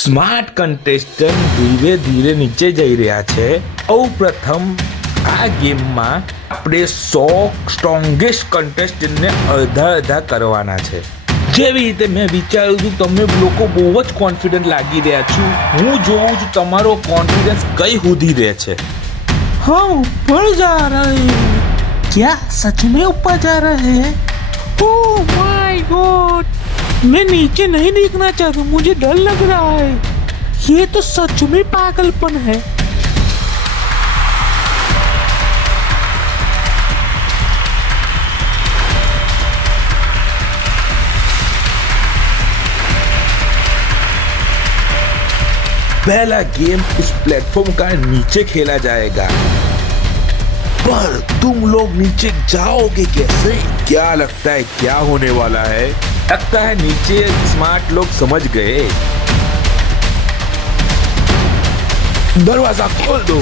Smart contestant ધીરે ધીરે નીચે જઈ રહ્યા છે. સૌ પ્રથમ આ ગેમમાં આપણે 100 સ્ટ્રોંગેસ્ટ કન્ટેસ્ટન્ટને અડધા કરવાના છે. જેવી રીતે મેં વિચાર્યું હતું, તમે લોકો બહુ જ કોન્ફિડન્ટ લાગી રહ્યા છો. હું જોઉં છું તમારો કોન્ફિડન્સ કઈ સુધી રહે છે. हम ऊपर जा रहे हैं. क्या सच में ऊपर जा रहे हैं? ओह माय गॉड, मैं नीचे नहीं देखना चाहता, मुझे डर लग रहा है. ये तो सच में पागलपन है. पहला गेम इस प्लेटफॉर्म का नीचे खेला जाएगा, पर तुम लोग नीचे जाओगे कैसे? क्या लगता है क्या होने वाला है? लगता है नीचे स्मार्ट लोग समझ गए. दरवाजा खोल दो.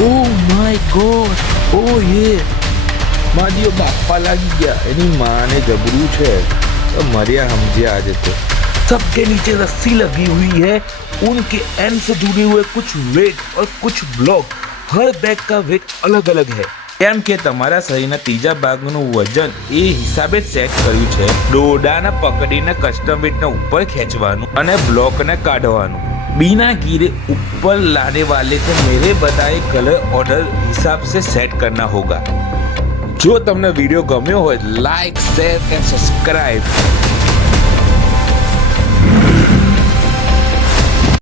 ઓ માય ગોડ, ઓ ये મારીઓ બાપા લાગી ગયા. એની માને જબરું છે. તો મર્યા સમજ્યા આજે તો. सबके नीचे रस्सी लगी हुई है, उनके एंड से जुड़े हुए कुछ वेट और कुछ ब्लॉक. हर बैग का वेट अलग अलग है. એમ કે તમારા શરીરના ત્રીજા ભાગનું વજન એ હિસાબે સેટ કર્યું છે. દોરડાને પકડીને કસ્ટમ વેટને ઉપર ખેંચવાનું અને બ્લોકને કાઢવાનું. बिना गिरे ऊपर लाने वाले को मेरे बताए कलर ऑर्डर हिसाब से सेट करना होगा. जो तुमने वीडियो गम्यो हो, लाइक शेयर एंड सब्सक्राइब.